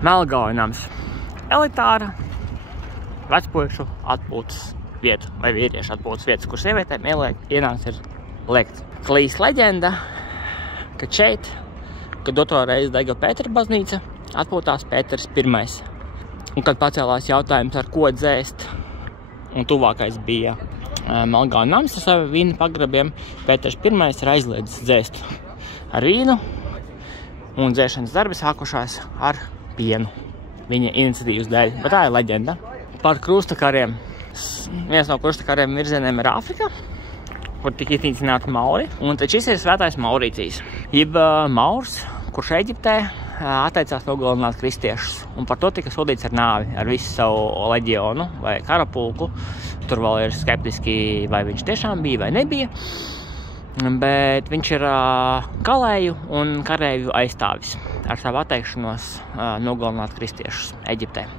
Melngalnams. Elitāra vecpuišu atpūtas vieta vai vīriešu atpūtas vietas, kur sievietēm ienāks ir liekts. Klīst leģenda, ka šeit, kad otro reizi dega Pētera baznīca, atpūtās Pēters I. Un kad pacēlās jautājums, ar ko dzēst, un tuvākais bija Melngalnams ar savu vīnu pagrabiem, Pēters I ir aizliedzis dzēst ar vīnu, un dzēšanas darbi sākušās ar pienu viņa iniciatīvas dēļ. Bet tā ir leģenda. Par krustakariem. Viens no krustakariem virzieniem ir Āfrika, kur tika iznīcināti Mauri. Un tad šis ir svētais Maurīcijs. Jeb Maurs, kurš Eģiptē atteicās nogalināt kristiešus. Un par to tika sodīts ar nāvi, ar visu savu leģionu vai karapulku. Tur vēl ir skeptiski, vai viņš tiešām bija vai nebija. Bet viņš ir kalēju un karēju aizstāvis ar savu atteikšanos nogalināt kristiešus Eģiptē.